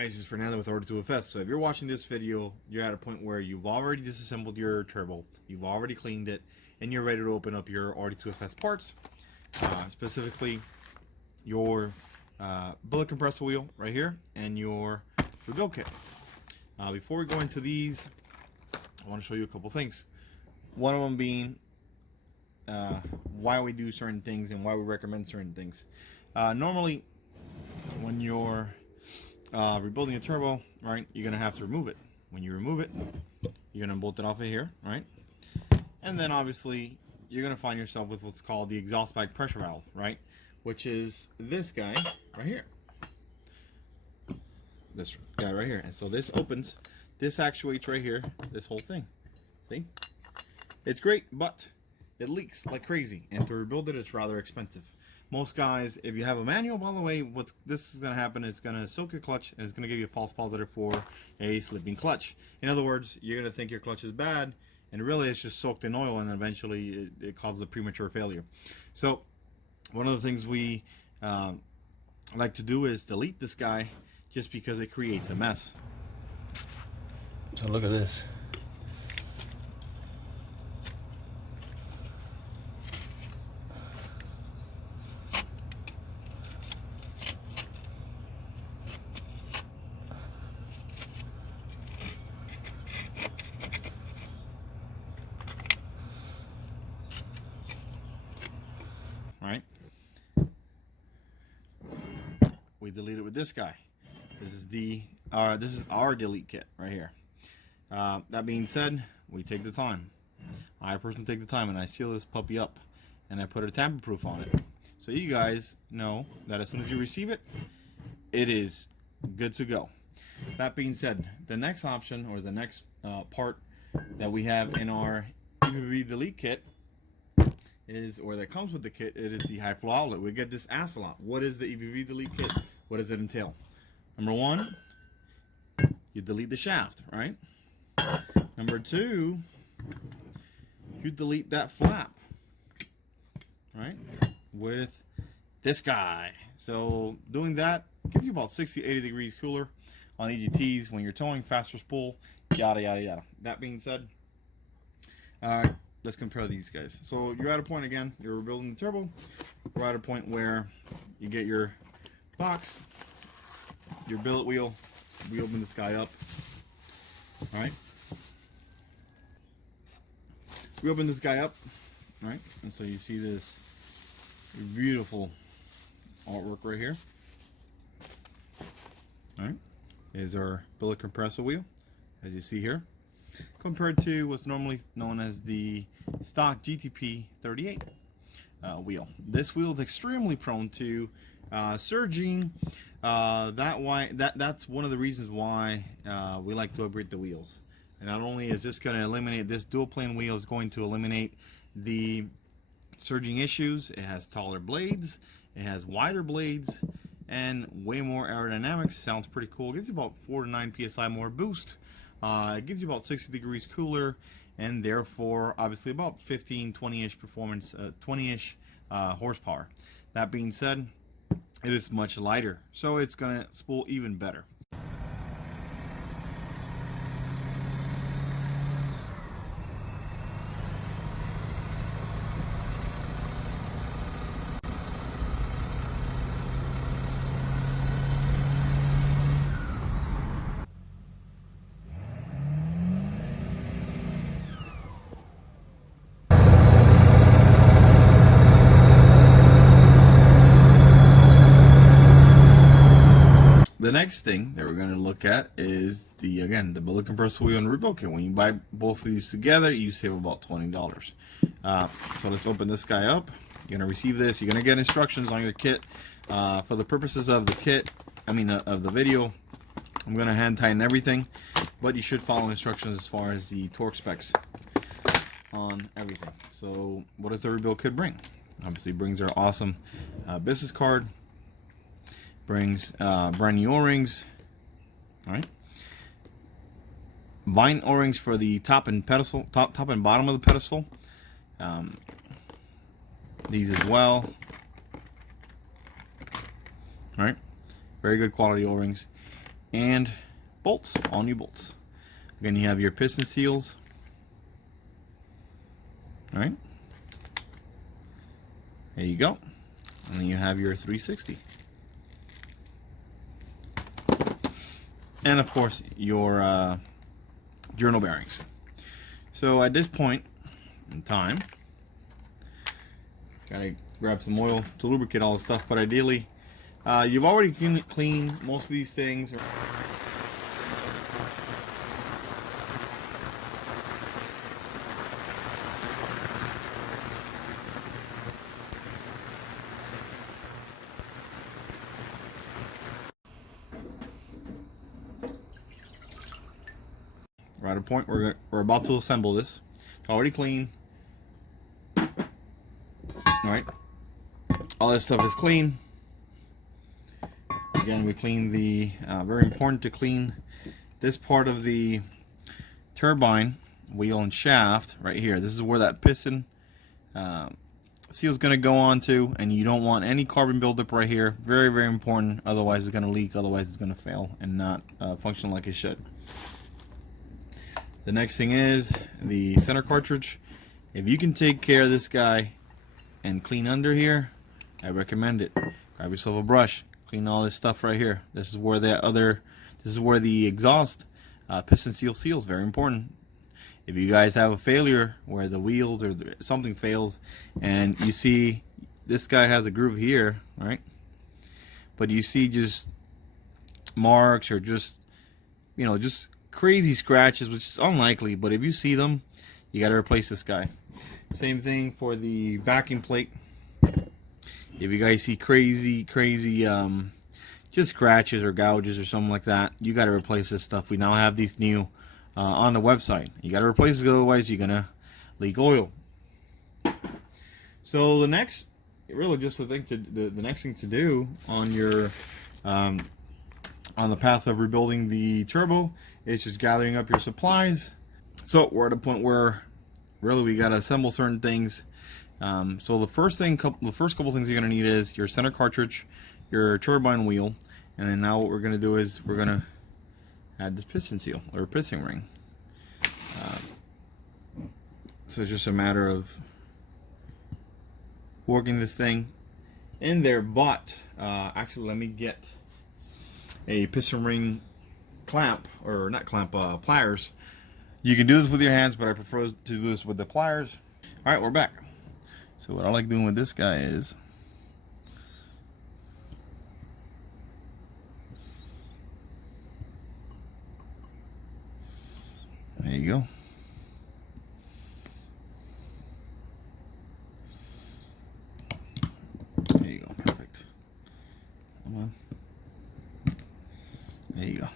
guys, it's Fernando with RD2FS. So if you're watching this video, you're at a point where you've already disassembled your turbo, you've already cleaned it, and you're ready to open up your RD2FS parts, specifically your billet compressor wheel right here and your rebuild kit. Before we go into these, I want to show you a couple things. One of them being why we do certain things and why we recommend certain things. Normally, when you're rebuilding a turbo, right, you're gonna have to remove it. When you remove it, you're gonna bolt it off of here, right? And then obviously you're gonna find yourself with what's called the exhaust pipe pressure valve, right? Which is this guy right here. This guy right here. And so this opens, this actuates right here, this whole thing. See? It's great, but it leaks like crazy, and to rebuild it, it's rather expensive. Most guys, if you have a manual, by the way, what this is going to happen is going to soak your clutch, and it's going to give you a false positive for a slipping clutch. In other words, you're going to think your clutch is bad, and really it's just soaked in oil, and eventually it causes a premature failure. So one of the things we like to do is delete this guy, just because it creates a mess. So look at this. Right? We delete it with this guy. This is our delete kit right here. That being said, we take the time. I personally take the time and I seal this puppy up, and I put a tamper proof on it, so you guys know that as soon as you receive it, it is good to go. That being said, the next option, or the next part that we have in our EVV delete kit is, or that comes with the kit, it is the high flow outlet. We get this asked a lot. What is the EVV delete kit? What does it entail? Number one, you delete the shaft, right? Number two, you delete that flap, right, with this guy. So doing that gives you about 60-80 degrees cooler on EGTs when you're towing, faster spool, yada yada yada. That being said, let's compare these guys. So you're at a point, again, you're rebuilding the turbo. We're at a point where you get your box, your billet wheel. We open this guy up. All right. We open this guy up, right? And so you see this beautiful artwork right here. All right. Is our billet compressor wheel, as you see here, compared to what's normally known as the stock GTP38 wheel. This wheel is extremely prone to surging. That's one of the reasons why we like to upgrade the wheels. And not only is this going to eliminate, this dual plane wheel is going to eliminate the surging issues. It has taller blades, it has wider blades, and way more aerodynamics. Sounds pretty cool. It gives you about 4 to 9 psi more boost. It gives you about 60 degrees cooler, and therefore obviously about 15-20-ish performance, 20-ish horsepower. That being said, it is much lighter, so it's gonna spool even better. The next thing that we're going to look at is the billet compressor wheel and rebuild kit. When you buy both of these together, you save about $20. So let's open this guy up. You're going to receive this. You're going to get instructions on your kit. For the purposes of the kit, of the video, I'm going to hand tighten everything, but you should follow instructions as far as the torque specs on everything. So what does the rebuild kit bring? Obviously, it brings our awesome business card. Brings brand new O-rings, all right. Vine O-rings for the top and pedestal, top and bottom of the pedestal. These as well. All right, very good quality O-rings. and bolts, all new bolts. Again, you have your piston seals. All right, there you go. And then you have your 360. And of course, your journal bearings. So at this point in time, gotta grab some oil to lubricate all the stuff, but ideally, you've already cleaned most of these things. We're at a point where we're about to assemble this. It's already clean. Alright. All this stuff is clean. Again, we clean the, very important to clean this part of the turbine wheel and shaft right here. This is where that piston seal is going to go onto, and you don't want any carbon buildup right here. Very, very important. Otherwise it's going to leak, otherwise it's going to fail and not function like it should. The next thing is the center cartridge. If you can take care of this guy and clean under here, I recommend it. Grab yourself a brush, clean all this stuff right here. This is where the exhaust piston seal seals. Very important. If you guys have a failure where the wheels or something fails, and you see this guy has a groove here, right? But you see just marks or just, you know, just crazy scratches, which is unlikely, but if you see them, you got to replace this guy. Same thing for the backing plate. If you guys see crazy just scratches or gouges or something like that, you got to replace this stuff. We now have these new on the website. You got to replace it, otherwise you're gonna leak oil. So the next, really just the next thing to do on your on the path of rebuilding the turbo, it's just gathering up your supplies. So we're at a point where really we got to assemble certain things. So the first couple things you're going to need is your center cartridge, your turbine wheel, and then now what we're going to do is we're going to add this piston seal or piston ring. So it's just a matter of working this thing in there. But actually, let me get a piston ring clamp, or not clamp, pliers. You can do this with your hands, but I prefer to do this with the pliers. All right, we're back. So what I like doing with this guy is there you go. There you go, perfect. Come on. There you go.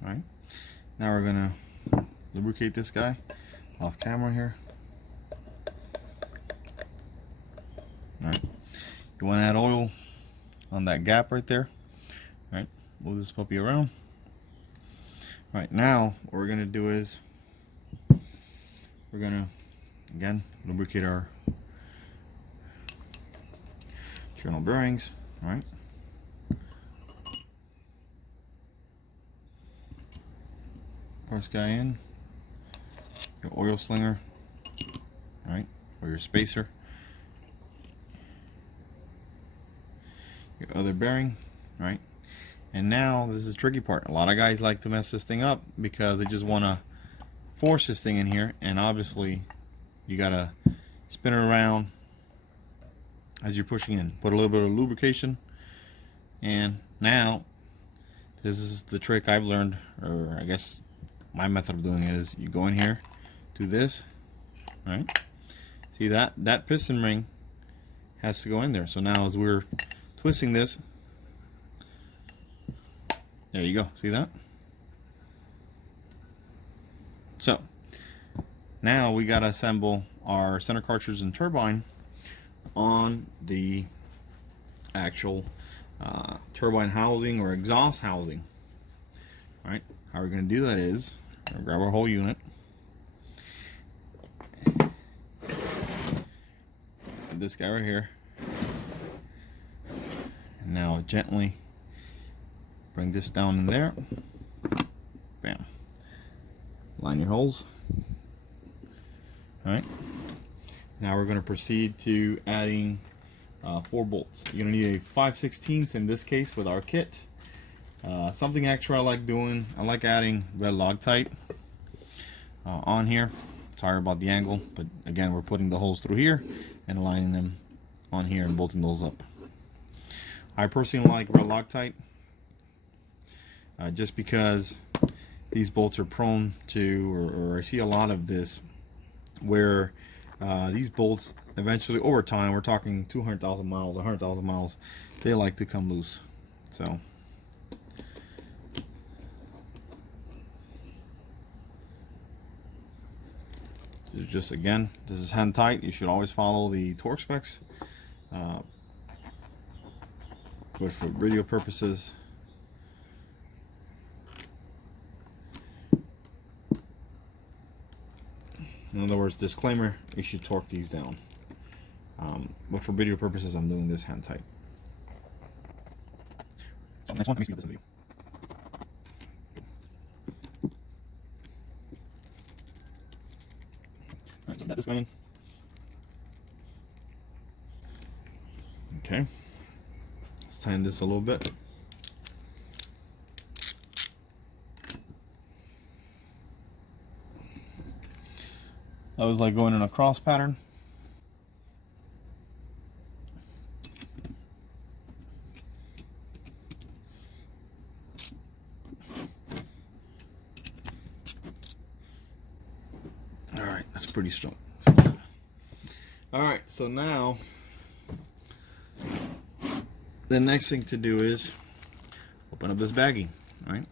Alright, now we're gonna lubricate this guy off camera here. Alright, you want to add oil on that gap right there. Alright, move this puppy around. Alright, now what we're gonna do is we're gonna again lubricate our journal bearings. Alright. First guy in, your oil slinger, right, or your spacer, your other bearing, right. And now this is the tricky part. A lot of guys like to mess this thing up because they just want to force this thing in here, and obviously you gotta spin it around as you're pushing in. Put a little bit of lubrication, and now this is the trick I've learned, or I guess my method of doing it is you go in here, do this, right? See that piston ring has to go in there. So now as we're twisting this, there you go. See that? So now we got to assemble our center cartridge and turbine on the actual turbine housing or exhaust housing. All right, how we're going to do that is we'll grab our whole unit, this guy right here, Now gently bring this down in there. Bam. Line your holes. Alright. Now we're going to proceed to adding 4 bolts. You're going to need a 5/16 in this case with our kit. Something extra I like doing, I like adding red Loctite on here. Sorry about the angle, but again, we're putting the holes through here and aligning them on here and bolting those up. I personally like red Loctite just because these bolts are prone to, or I see a lot of this where these bolts eventually over time, we're talking 200,000 miles, 100,000 miles, they like to come loose. So just again, this is hand tight. You should always follow the torque specs, but for video purposes, in other words, disclaimer, you should torque these down. But for video purposes, I'm doing this hand tight. So next one, let me speed up this video. Alright, so got this going in. Okay. Let's tighten this a little bit. That was like going in a cross pattern. All right, that's pretty strong. All right, so now the next thing to do is open up this baggie. All right,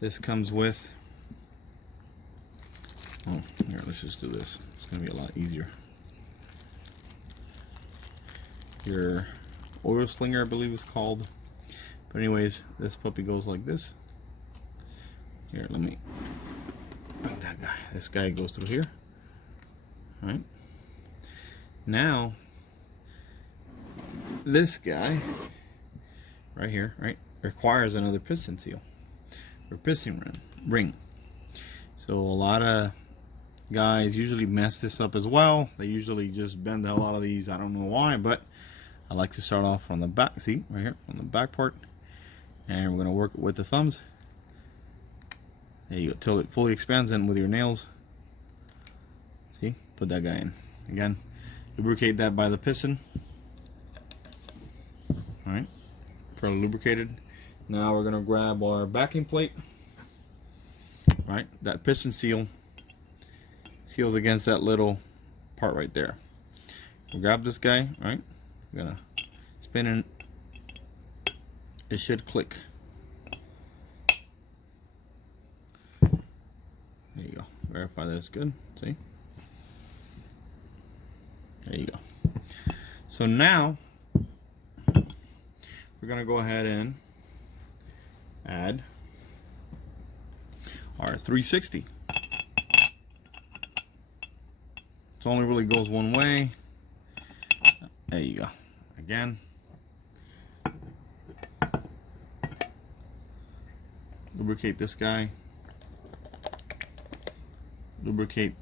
this comes with, oh, here, let's just do this. It's gonna be a lot easier. Your oil slinger, I believe it's called. But anyways, this puppy goes like this. Here, let me bring that guy. This guy goes through here. All right. Now, this guy right here, right, requires another piston seal or piston ring. So a lot of guys usually mess this up as well. They usually just bend the hell out of these. I don't know why, but I like to start off from the back. See, right here, from the back part. And we're going to work it with the thumbs. There you go, till it fully expands in with your nails. See, put that guy in. Again, lubricate that by the piston. Alright, fairly lubricated. Now we're going to grab our backing plate. Right, that piston seal seals against that little part right there. We'll grab this guy, right? We're gonna spin in. It should click. There you go. Verify that it's good. See? There you go. So now we're gonna go ahead and add our 360. It only really goes one way. There you go. Again, lubricate this guy. Lubricate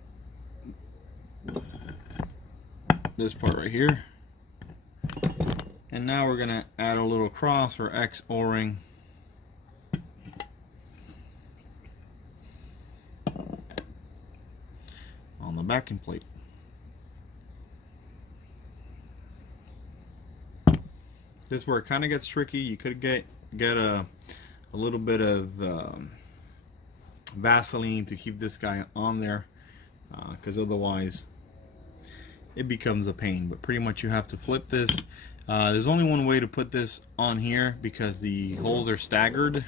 this part right here. And now we're gonna add a little cross or X O-ring on the backing plate. This is where it kind of gets tricky. You could get a little bit of Vaseline to keep this guy on there, because otherwise it becomes a pain. But pretty much you have to flip this. There's only one way to put this on here because the holes are staggered,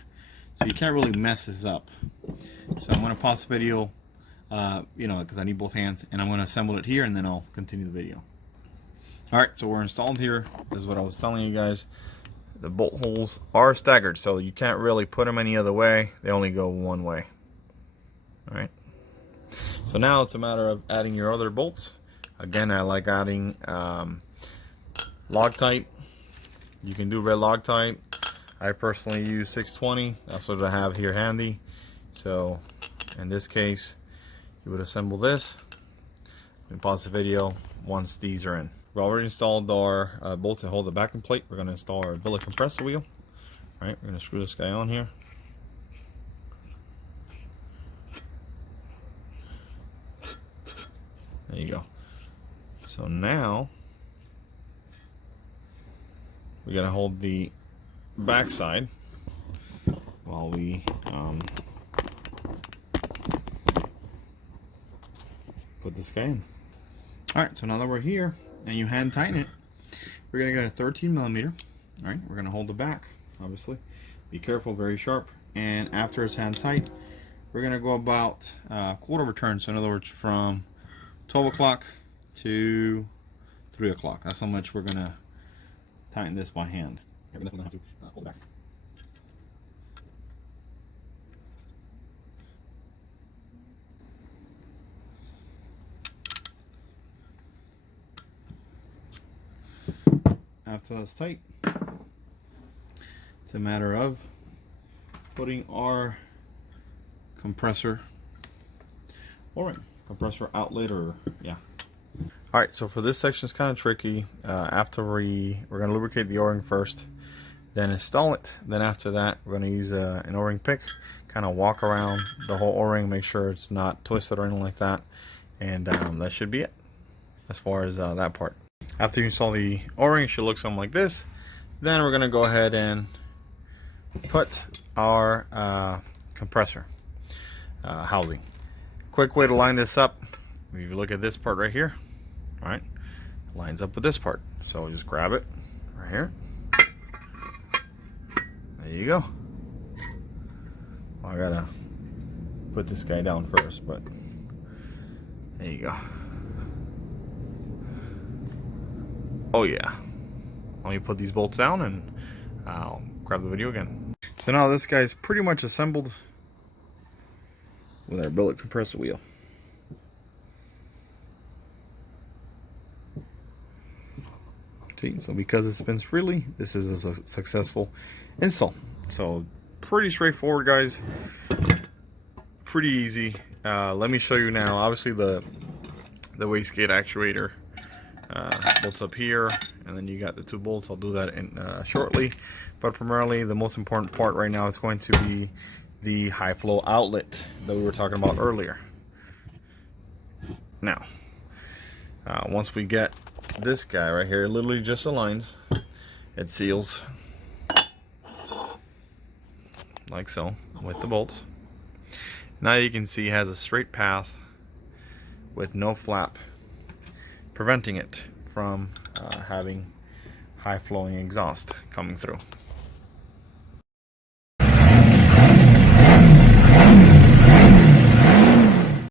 so you can't really mess this up. So I'm going to pause the video, because I need both hands, and I'm going to assemble it here, and then I'll continue the video. Alright, so we're installed here. This is what I was telling you guys. The bolt holes are staggered, so you can't really put them any other way. They only go one way. Alright. So now it's a matter of adding your other bolts. Again, I like adding Loctite You can do red Loctite. I personally use 620. That's what I have here handy. So in this case, you would assemble this. We pause the video once these are in. We already installed our bolts that hold the backing plate. We're going to install our billet compressor wheel. All right, we're going to screw this guy on here. There you go. So now we're going to hold the back side while we put this guy in. Alright, so now that we're here and you hand tighten it, we're going to get a 13 millimeter. Alright, we're going to hold the back, obviously. Be careful, very sharp. And after it's hand tight, we're going to go about quarter of a turn. So in other words, from 12 o'clock to 3 o'clock. That's how much we're going to tighten this by hand. We're definitely going to have to hold it back. After that's tight, it's a matter of putting our compressor O-ring, compressor outlet, or yeah. All right, so for this section, it's kind of tricky. After we're going to lubricate the O-ring first, then install it. Then after that, we're going to use an O-ring pick, kind of walk around the whole O-ring, make sure it's not twisted or anything like that, and that should be it as far as that part. After you install the O-ring, it should look something like this. Then we're going to go ahead and put our compressor housing. Quick way to line this up, if you look at this part right here, all right, it lines up with this part. So just grab it right here. There you go. Well, I gotta put this guy down first, but there you go. Oh yeah. Let me put these bolts down and I'll grab the video again. So now this guy's pretty much assembled with our billet compressor wheel. See, so because it spins freely, this is a successful install. So pretty straightforward, guys. Pretty easy. Let me show you now. Obviously the wastegate actuator bolts up here, and then you got the two bolts. I'll do that in shortly, but primarily the most important part right now is going to be the high flow outlet that we were talking about earlier. Now once we get this guy right here, it literally just aligns, it seals like so with the bolts. Now you can see it has a straight path with no flap, preventing it from having high flowing exhaust coming through.